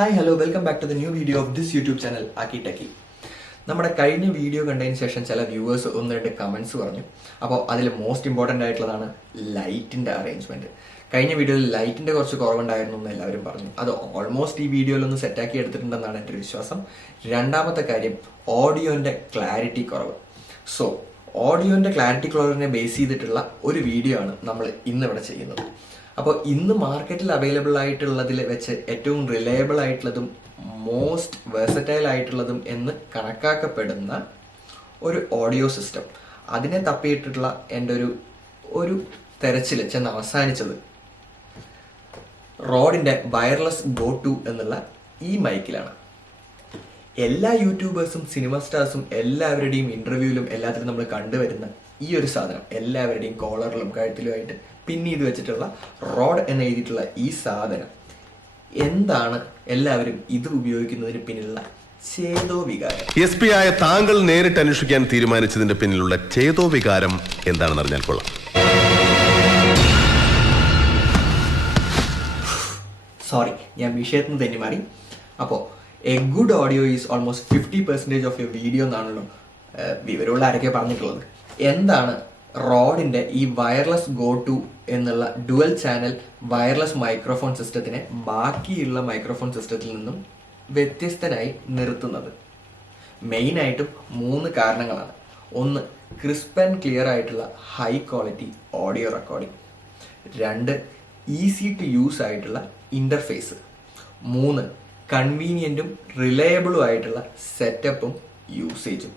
Hi, hello, welcome back to the new video of this YouTube channel, Aki Techie. നമ്മുടെ കഴിഞ്ഞ video കണ്ടതിന് ശേഷം ചില വ്യൂവേഴ്സ് ഒന്ന് രണ്ട് കമൻസ് പറഞ്ഞു. അപ്പോൾ അതിൽ മോസ്റ്റ് ഇമ്പോർട്ടൻ്റ് ആയിട്ടുള്ളതാണ് ലൈറ്റിൻ്റെ അറേഞ്ച്മെൻറ്റ്. കഴിഞ്ഞ വീഡിയോയിൽ ലൈറ്റിൻ്റെ കുറച്ച് കുറവുണ്ടായിരുന്നു എന്ന് എല്ലാവരും പറഞ്ഞു. അത് ഓൾമോസ്റ്റ് ഈ വീഡിയോയിലൊന്ന് സെറ്റാക്കി എടുത്തിട്ടുണ്ടെന്നാണ് എൻ്റെ ഒരു വിശ്വാസം. രണ്ടാമത്തെ കാര്യം ഓഡിയോൻ്റെ ക്ലാരിറ്റി കുറവ്. സോ ഓഡിയോൻ്റെ ക്ലാരിറ്റി കുറവിനെ ബേസ് ചെയ്തിട്ടുള്ള ഒരു വീഡിയോ ആണ് നമ്മൾ ഇന്നിവിടെ ചെയ്യുന്നത്. അപ്പോൾ ഇന്ന് മാർക്കറ്റിൽ അവൈലബിൾ ആയിട്ടുള്ളതിൽ വെച്ച് ഏറ്റവും റിലയബിൾ ആയിട്ടുള്ളതും മോസ്റ്റ് വെർസറ്റൈൽ ആയിട്ടുള്ളതും എന്ന് കണക്കാക്കപ്പെടുന്ന ഒരു ഓഡിയോ സിസ്റ്റം, അതിനെ തപ്പിയിട്ടുള്ള എൻ്റെ ഒരു തെരച്ചിൽ ചെന്ന് അവസാനിച്ചത് റോഡിൻ്റെ വയർലെസ് ഗോ ടു എന്നുള്ള ഈ മൈക്കിലാണ്. എല്ലാ യൂട്യൂബേഴ്സും സിനിമ സ്റ്റാർസും എല്ലാവരുടെയും ഇൻ്റർവ്യൂവിലും എല്ലാത്തിലും നമ്മൾ കണ്ടുവരുന്ന ഈ ഒരു സാധനം, എല്ലാവരുടെയും കോളറിലും കഴുത്തിലുമായിട്ട് പിന്നെ ഇത് വെച്ചിട്ടുള്ള റോഡ് എന്ന് എഴുതിയിട്ടുള്ള ഈ സാധനം എന്താണ് എല്ലാവരും ഇത് ഉപയോഗിക്കുന്നതിന് പിന്നിലുള്ള ചേതോ വികാരം? എസ് പി ആയ താങ്കൾ നേരിട്ട് അന്വേഷിക്കാൻ തീരുമാനിച്ചതിന്റെ പിന്നിലുള്ള ചേതോ വികാരം എന്താണെന്ന് അറിഞ്ഞാൽ കൊള്ളാം. സോറി, ഞാൻ വിഷയത്തിൽ നിന്ന് തന്നെ മാറി. അപ്പോൾ A good audio is almost 50% of your video എന്നാണല്ലോ വിവരമുള്ള ആരൊക്കെ പറഞ്ഞിട്ടുള്ളത്. എന്താണ് റോഡിൻ്റെ ഈ വയർലെസ് ഗോ ടു എന്നുള്ള ഡുവൽ ചാനൽ വയർലെസ് മൈക്രോഫോൺ സിസ്റ്റത്തിനെ ബാക്കിയുള്ള മൈക്രോഫോൺ സിസ്റ്റത്തിൽ നിന്നും വ്യത്യസ്തനായി നിർത്തുന്നത്? മെയിനായിട്ടും 3 കാരണങ്ങളാണ്. ഒന്ന്, ക്രിസ്പ് ആൻഡ് ക്ലിയർ ആയിട്ടുള്ള high quality audio recording. 2, easy to use ആയിട്ടുള്ള ഇൻ്റർഫേസ്. 3, കൺവീനിയൻറ്റും റിലയബിളും ആയിട്ടുള്ള സെറ്റപ്പും യൂസേജും.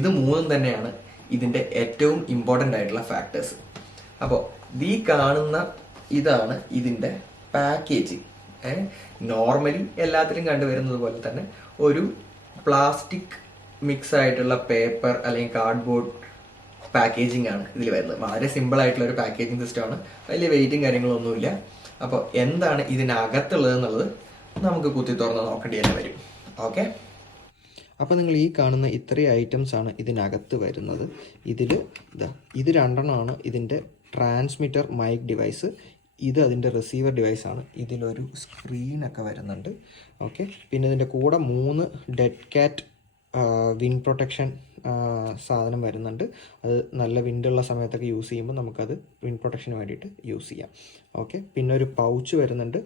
ഇത് 3 തന്നെയാണ് ഇതിൻ്റെ ഏറ്റവും ഇമ്പോർട്ടൻ്റ് ആയിട്ടുള്ള ഫാക്ടേഴ്സ്. അപ്പോൾ ഈ കാണുന്ന ഇതാണ് ഇതിൻ്റെ പാക്കേജിങ്. നോർമലി എല്ലാത്തിലും കണ്ടുവരുന്നത് പോലെ തന്നെ ഒരു പ്ലാസ്റ്റിക് മിക്സ് ആയിട്ടുള്ള പേപ്പർ അല്ലെങ്കിൽ കാർഡ്ബോർഡ് പാക്കേജിങ് ആണ് ഇതിൽ വരുന്നത്. വളരെ സിമ്പിൾ ആയിട്ടുള്ള ഒരു പാക്കേജിങ് സിസ്റ്റമാണ്, വലിയ വെയിറ്റും കാര്യങ്ങളൊന്നുമില്ല. അപ്പോൾ എന്താണ് ഇതിനകത്തുള്ളത് എന്നുള്ളത് നമുക്ക് കുത്തി തുറന്ന് നോക്കേണ്ടി തന്നെ വരും. ഓക്കെ, അപ്പോൾ നിങ്ങൾ ഈ കാണുന്ന ഇത്രയും ഐറ്റംസ് ആണ് ഇതിനകത്ത് വരുന്നത്. ഇത് 2 എണ്ണമാണ് ഇതിൻ്റെ ട്രാൻസ്മിറ്റർ മൈക്ക് ഡിവൈസ്. ഇത് അതിൻ്റെ റിസീവർ ഡിവൈസാണ്. ഇതിലൊരു സ്ക്രീനൊക്കെ വരുന്നുണ്ട്. ഓക്കെ, പിന്നെ ഇതിൻ്റെ കൂടെ 3 ഡെഡ് കാറ്റ് വിൻഡ് പ്രൊട്ടക്ഷൻ സാധനം വരുന്നുണ്ട്. അത് നല്ല വിൻഡുള്ള സമയത്തൊക്കെ യൂസ് ചെയ്യുമ്പോൾ നമുക്കത് വിൻഡ് പ്രൊട്ടക്ഷന് വേണ്ടിയിട്ട് യൂസ് ചെയ്യാം. ഓക്കെ, പിന്നെ ഒരു പൗച്ച് വരുന്നുണ്ട്.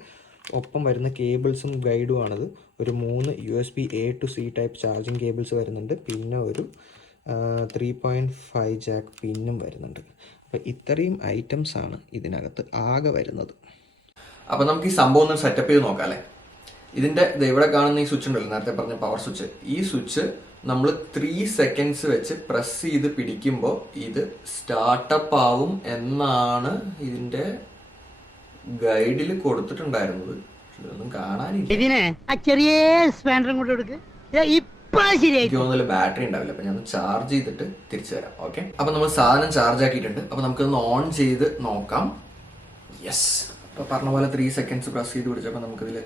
ഒപ്പം വരുന്ന കേബിൾസും ഗൈഡുമാണത്. ഒരു 3 USB A to C type charging cables വരുന്നുണ്ട്. പിന്നെ ഒരു 3.5 ജാക്ക് പിന്നും വരുന്നുണ്ട്. അപ്പോൾ ഇത്രയും ഐറ്റംസ് ആണ് ഇതിനകത്ത് ആകെ വരുന്നത്. അപ്പോൾ നമുക്ക് ഈ സംഭവം ഒന്ന് സെറ്റപ്പ് ചെയ്ത് നോക്കാം അല്ലേ. ഇതിൻ്റെ ഇവിടെ കാണുന്ന ഈ സ്വിച്ച് ഉണ്ടല്ലോ, നേരത്തെ പറഞ്ഞ പവർ സ്വിച്ച്. ഈ സ്വിച്ച് നമ്മൾ 3 സെക്കൻഡ്സ് വെച്ച് പ്രസ് ചെയ്ത് പിടിക്കുമ്പോൾ ഇത് സ്റ്റാർട്ടപ്പ് ആവും എന്നാണ് ഇതിൻ്റെ ഗൈഡിൽ കൊടുത്തിട്ടുണ്ടായിരുന്നത്. ഇതൊന്നും കാണാനില്ല. ബാറ്ററി ഉണ്ടാവില്ല. അപ്പൊ ഞാൻ ചാർജ് ചെയ്തിട്ട് തിരിച്ചു തരാം. ഓക്കെ, അപ്പൊ നമ്മൾ സാധനം ചാർജ് ആക്കിയിട്ടുണ്ട്. അപ്പൊ നമുക്കൊന്ന് ഓൺ ചെയ്ത് നോക്കാം. യെസ്, അപ്പൊ പറഞ്ഞ പോലെ 3 സെക്കൻഡ്സ് പ്രസ് ചെയ്ത് പിടിച്ചപ്പോൾ നമുക്കിതിൽ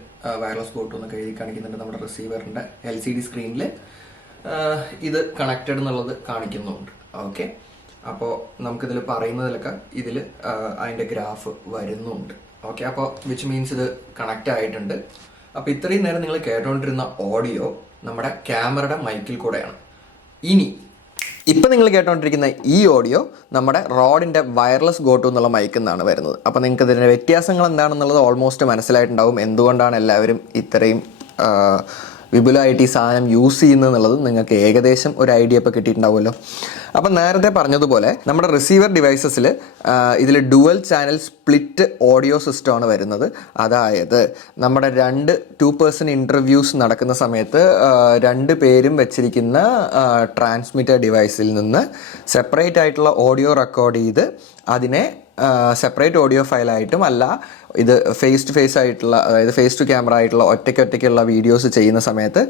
വയർലെസ് ഗോ ടു എന്നൊക്കെ എഴുതി കാണിക്കുന്നുണ്ട്. നമ്മുടെ റിസീവറിന്റെ LCD സ്ക്രീനിൽ ഇത് കണക്റ്റഡ് എന്നുള്ളത് കാണിക്കുന്നുണ്ട്. ഓക്കെ, അപ്പോൾ നമുക്കിതിൽ പറയുന്നതിലൊക്കെ ഇതിൽ അതിൻ്റെ ഗ്രാഫ് വരുന്നുണ്ട്. ഓക്കെ, അപ്പോൾ വിച്ച് മീൻസ് ഇത് കണക്റ്റ് ആയിട്ടുണ്ട്. അപ്പോൾ ഇത്രയും നേരം നിങ്ങൾ കേട്ടുകൊണ്ടിരുന്ന ഓഡിയോ നമ്മുടെ ക്യാമറയുടെ മൈക്കിൽ കൂടെയാണ്. ഇപ്പം നിങ്ങൾ കേട്ടുകൊണ്ടിരിക്കുന്ന ഈ ഓഡിയോ നമ്മുടെ റോഡിൻ്റെ വയർലെസ് ഗോ ടു എന്നുള്ള മൈക്കിൽ നിന്നാണ് വരുന്നത്. അപ്പോൾ നിങ്ങൾക്ക് ഇതിൻ്റെ വ്യത്യാസങ്ങൾ എന്താണെന്നുള്ളത് ഓൾമോസ്റ്റ് മനസ്സിലായിട്ടുണ്ടാവും. എന്തുകൊണ്ടാണ് എല്ലാവരും ഇത്രയും വിപുലമായിട്ട് ഈ സാധനം യൂസ് ചെയ്യുന്നതെന്നുള്ളത് നിങ്ങൾക്ക് ഏകദേശം ഒരു ഐഡിയ ഇപ്പോൾ കിട്ടിയിട്ടുണ്ടാവുമല്ലോ. അപ്പം നേരത്തെ പറഞ്ഞതുപോലെ നമ്മുടെ റിസീവർ ഡിവൈസസിൽ ഇതിൽ ഡുവൽ ചാനൽ സ്പ്ലിറ്റ് ഓഡിയോ സിസ്റ്റമാണ് വരുന്നത്. അതായത് നമ്മുടെ 2 പേഴ്സൺ ഇൻ്റർവ്യൂസ് നടക്കുന്ന സമയത്ത് 2 പേരും വെച്ചിരിക്കുന്ന ട്രാൻസ്മിറ്റർ ഡിവൈസിൽ നിന്ന് സെപ്പറേറ്റ് ആയിട്ടുള്ള ഓഡിയോ റെക്കോർഡ് ചെയ്ത് അതിനെ സെപ്പറേറ്റ് ഓഡിയോ ഫയലായിട്ടും അല്ല ഇത് ഫേസ് ടു ഫേസ് ആയിട്ടുള്ള, അതായത് ഫേസ് ടു ക്യാമറ ആയിട്ടുള്ള ഒറ്റയ്ക്കുള്ള വീഡിയോസ് ചെയ്യുന്ന സമയത്ത്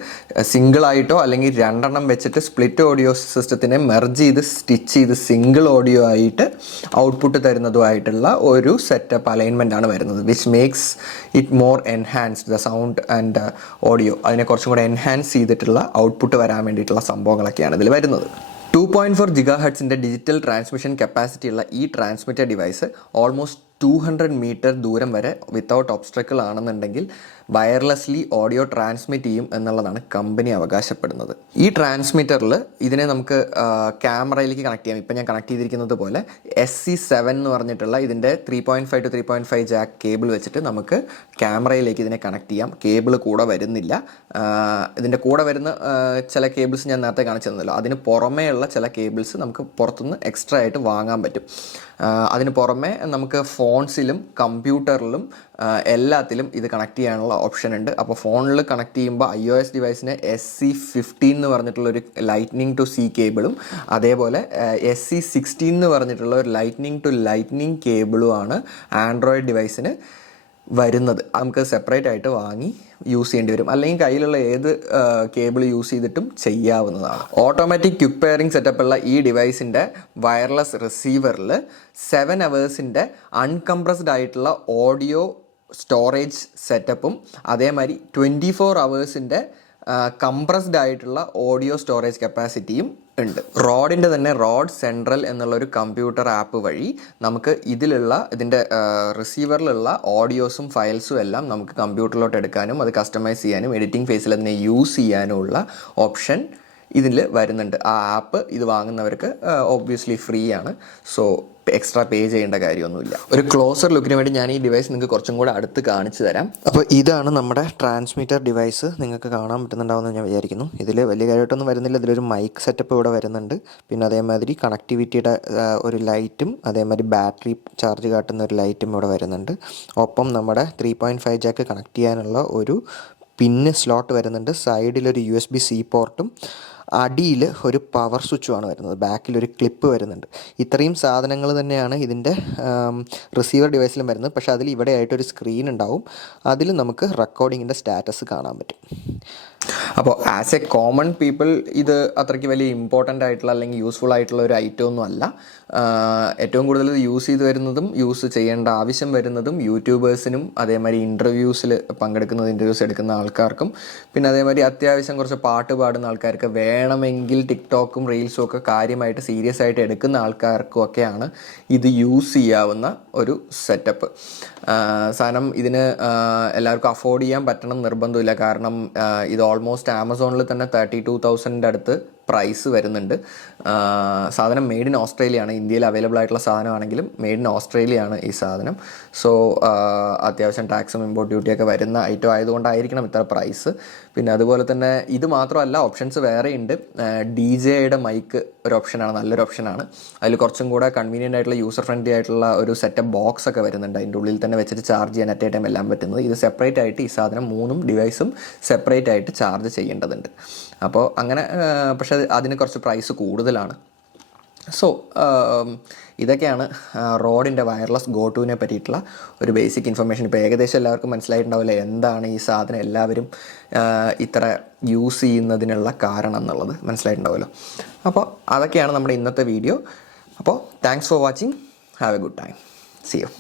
സിംഗിളായിട്ടോ അല്ലെങ്കിൽ 2 എണ്ണം വെച്ചിട്ട് സ്പ്ലിറ്റ് ഓഡിയോ സിസ്റ്റത്തിനെ മെർജ് ചെയ്ത് സ്റ്റിച്ച് ചെയ്ത് സിംഗിൾ ഓഡിയോ ആയിട്ട് ഔട്ട്പുട്ട് തരുന്നതുമായിട്ടുള്ള ഒരു സെറ്റപ്പ് അലൈൻമെൻ്റ് ആണ് വരുന്നത്. Which makes it more enhanced the sound and audio. അതിനെ കുറച്ചും കൂടെ എൻഹാൻസ് ചെയ്തിട്ടുള്ള ഔട്ട്പുട്ട് വരാൻ വേണ്ടിയിട്ടുള്ള സംഭവങ്ങളൊക്കെയാണ് ഇതിൽ വരുന്നത്. 2.4 GHz ഡിജിറ്റൽ ട്രാൻസ്മിഷൻ കപ്പാസിറ്റി ഉള്ള ഈ ട്രാൻസ്മിറ്റർ ഡിവൈസ് ഓൾമോസ്റ്റ് 200 മീറ്റർ ദൂരം വരെ വിത്തൗട്ട് ഒബ്സ്ട്രക്കിൾ ആണെന്നുണ്ടെങ്കിൽ വയർലെസ്ലി ഓഡിയോ ട്രാൻസ്മിറ്റ് ചെയ്യും എന്നുള്ളതാണ് കമ്പനി അവകാശപ്പെടുന്നത്. ഈ ട്രാൻസ്മിറ്ററിൽ ഇതിനെ നമുക്ക് ക്യാമറയിലേക്ക് കണക്ട് ചെയ്യാം. ഇപ്പം ഞാൻ കണക്ട് ചെയ്തിരിക്കുന്നത് പോലെ SC7 എന്ന് പറഞ്ഞിട്ടുള്ള ഇതിൻ്റെ 3.5 to 3.5 ജാക്ക് കേബിൾ വെച്ചിട്ട് നമുക്ക് ക്യാമറയിലേക്ക് ഇതിനെ കണക്ട് ചെയ്യാം. കേബിൾ കൂടെ വരുന്നില്ല. ഇതിൻ്റെ കൂടെ വരുന്ന ചില കേബിൾസ് ഞാൻ നേരത്തെ കാണിച്ചു തന്നല്ലോ, അതിന് പുറമേയുള്ള ചില കേബിൾസ് നമുക്ക് പുറത്തുനിന്ന് എക്സ്ട്രാ ആയിട്ട് വാങ്ങാൻ പറ്റും. അതിന് പുറമെ നമുക്ക് ഫോൺസിലും കമ്പ്യൂട്ടറിലും എല്ലാത്തിലും ഇത് കണക്ട് ചെയ്യാനുള്ള ഓപ്ഷൻ ഉണ്ട്. അപ്പോൾ ഫോണിൽ കണക്ട് ചെയ്യുമ്പോൾ iOS ഡിവൈസിന് SC15 എന്ന് പറഞ്ഞിട്ടുള്ള ഒരു ലൈറ്റ്നിങ് ടു C കേബിളും അതേപോലെ SC16 എന്ന് പറഞ്ഞിട്ടുള്ള ഒരു ലൈറ്റ്നിങ് ടു ലൈറ്റ്നിങ് കേബിളുമാണ് ആൻഡ്രോയിഡ് ഡിവൈസിന് വരുന്നത്. നമുക്ക് സെപ്പറേറ്റ് ആയിട്ട് വാങ്ങി യൂസ് ചെയ്യേണ്ടി വരും, അല്ലെങ്കിൽ കയ്യിലുള്ള ഏത് കേബിൾ യൂസ് ചെയ്തിട്ടും ചെയ്യാവുന്നതാണ്. ഓട്ടോമാറ്റിക് ക്വിക്ക് പെയറിംഗ് സെറ്റപ്പുള്ള ഈ ഡിവൈസിൻ്റെ വയർലെസ് റിസീവറിൽ 7 അവേഴ്സിൻ്റെ അൺകംപ്രസ്ഡ് ആയിട്ടുള്ള ഓഡിയോ സ്റ്റോറേജ് സെറ്റപ്പും അതേമാതിരി 24 അവേഴ്സിൻ്റെ കംപ്രസ്ഡ് ആയിട്ടുള്ള ഓഡിയോ സ്റ്റോറേജ് കപ്പാസിറ്റിയും ഉണ്ട്. റോഡിൻ്റെ തന്നെ റോഡ് സെൻട്രൽ എന്നുള്ളൊരു കമ്പ്യൂട്ടർ ആപ്പ് വഴി നമുക്ക് ഇതിൻ്റെ റിസീവറിലുള്ള ഓഡിയോസും ഫയൽസും എല്ലാം നമുക്ക് കമ്പ്യൂട്ടറിലോട്ട് എടുക്കാനും അത് കസ്റ്റമൈസ് ചെയ്യാനും എഡിറ്റിംഗ് ഫേസിൽ അതിനെ യൂസ് ചെയ്യാനുമുള്ള ഓപ്ഷൻ ഇതിൽ വരുന്നുണ്ട്. ആ ആപ്പ് ഇത് വാങ്ങുന്നവർക്ക് ഒബ്വിയസ്ലി ഫ്രീ ആണ്. സോ എക്സ്ട്രാ പേ ചെയ്യേണ്ട കാര്യമൊന്നുമില്ല. ഒരു ക്ലോസർ ലുക്കിന് വേണ്ടി ഞാൻ ഈ ഡിവൈസ് നിങ്ങൾക്ക് കുറച്ചും കൂടെ അടുത്ത് കാണിച്ചു തരാം. അപ്പോൾ ഇതാണ് നമ്മുടെ ട്രാൻസ്മിറ്റർ ഡിവൈസ്. നിങ്ങൾക്ക് കാണാൻ പറ്റുന്നുണ്ടാവുമെന്ന് ഞാൻ വിചാരിക്കുന്നു. ഇതിൽ വലിയ കാര്യമായിട്ടൊന്നും വരുന്നില്ല. ഇതിലൊരു മൈക്ക് സെറ്റപ്പ് ഇവിടെ വരുന്നുണ്ട്. പിന്നെ അതേമാതിരി കണക്ടിവിറ്റിയുടെ ഒരു ലൈറ്റും അതേമാതിരി ബാറ്ററി ചാർജ് കാട്ടുന്ന ഒരു ലൈറ്റും ഇവിടെ വരുന്നുണ്ട്. ഒപ്പം നമ്മുടെ 3.5 ജാക്ക് കണക്ട് ചെയ്യാനുള്ള ഒരു പിന്ന് സ്ലോട്ട് വരുന്നുണ്ട്. സൈഡിലൊരു USB-C പോർട്ടും അടിയിൽ ഒരു പവർ സ്വിച്ചുമാണ് വരുന്നത്. ബാക്കിലൊരു ക്ലിപ്പ് വരുന്നുണ്ട്. ഇത്രയും സാധനങ്ങൾ തന്നെയാണ് ഇതിൻ്റെ റിസീവർ ഡിവൈസിലും വരുന്നത്. പക്ഷേ അതിൽ ഇവിടെ ആയിട്ടൊരു സ്ക്രീൻ ഉണ്ടാവും. അതിൽ നമുക്ക് റെക്കോർഡിങ്ങിൻ്റെ സ്റ്റാറ്റസ് കാണാൻ പറ്റും. അപ്പോൾ ആസ് എ കോമൺ പീപ്പിൾ ഇത് അത്രയ്ക്ക് വലിയ ഇമ്പോർട്ടൻ്റ് ആയിട്ടുള്ള അല്ലെങ്കിൽ യൂസ്ഫുൾ ആയിട്ടുള്ള ഒരു ഐറ്റം ഒന്നും അല്ല. ഏറ്റവും കൂടുതൽ ഇത് യൂസ് ചെയ്ത് വരുന്നതും യൂസ് ചെയ്യേണ്ട ആവശ്യം വരുന്നതും യൂട്യൂബേഴ്സിനും അതേമാതിരി ഇൻ്റർവ്യൂസ് എടുക്കുന്ന ആൾക്കാർക്കും പിന്നെ അതേമാതിരി അത്യാവശ്യം കുറച്ച് പാട്ട് പാടുന്ന ആൾക്കാർക്ക് വേണമെങ്കിൽ ടിക്ടോക്കും റീൽസും ഒക്കെ കാര്യമായിട്ട് സീരിയസ് ആയിട്ട് എടുക്കുന്ന ആൾക്കാർക്കും ഒക്കെയാണ് ഇത് യൂസ് ചെയ്യാവുന്ന ഒരു സെറ്റപ്പ്. സാധനം ഇതിന് എല്ലാവർക്കും അഫോർഡ് ചെയ്യാൻ പറ്റണം നിർബന്ധമില്ല. കാരണം ഇത് ഓൾമോസ്റ്റ് ആമസോണിൽ തന്നെ 32,000 അടുത്ത് പ്രൈസ് വരുന്നുണ്ട്. സാധനം മെയ്ഡ് ഇൻ ഓസ്ട്രേലിയ ആണ്. ഇന്ത്യയിൽ അവൈലബിൾ ആയിട്ടുള്ള സാധനമാണെങ്കിലും മെയ്ഡ് ഇൻ ഓസ്ട്രേലിയ ആണ് ഈ സാധനം. സോ അത്യാവശ്യം ടാക്സും ഇമ്പോർട്ട് ഡ്യൂട്ടിയൊക്കെ വരുന്ന ഐറ്റം ആയതുകൊണ്ടായിരിക്കണം ഇത്ര പ്രൈസ്. പിന്നെ അതുപോലെ തന്നെ ഇത് മാത്രമല്ല, ഓപ്ഷൻസ് വേറെ ഉണ്ട്. DJയുടെ മൈക്ക് ഒരു ഓപ്ഷനാണ്, നല്ലൊരു ഓപ്ഷനാണ്. അതിൽ കുറച്ചും കൂടെ കൺവീനിയൻ്റ് ആയിട്ടുള്ള യൂസർ ഫ്രണ്ട്ലി ആയിട്ടുള്ള ഒരു സെറ്റപ്പ് ബോക്സ് ഒക്കെ വരുന്നുണ്ട്. അതിൻ്റെ ഉള്ളിൽ തന്നെ വെച്ചിട്ട് ചാർജ് ചെയ്യാൻ അറ്റ് എ ടൈം എല്ലാം പറ്റുന്നത്. ഇത് സെപ്പറേറ്റ് ആയിട്ട് ഈ സാധനം 3 ഡിവൈസും സെപ്പറേറ്റ് ആയിട്ട് ചാർജ് ചെയ്യേണ്ടതുണ്ട്. അപ്പോൾ അങ്ങനെ പക്ഷേ അതിന് കുറച്ച് പ്രൈസ് കൂടുതലാണ്. സോ ഇതൊക്കെയാണ് റോഡിൻ്റെ വയർലെസ് ഗോ ടുവിനെ പറ്റിയിട്ടുള്ള ഒരു ബേസിക് ഇൻഫർമേഷൻ. ഇപ്പോൾ ഏകദേശം എല്ലാവർക്കും മനസ്സിലായിട്ടുണ്ടാവില്ല എന്താണ് ഈ സാധനം എല്ലാവരും ഇത്ര യൂസ് ചെയ്യുന്നതിനുള്ള കാരണം എന്നുള്ളത് മനസ്സിലായിട്ടുണ്ടാവുമല്ലോ. അപ്പോൾ അതൊക്കെയാണ് നമ്മുടെ ഇന്നത്തെ വീഡിയോ. അപ്പോൾ thanks for watching. Have a good time. See U.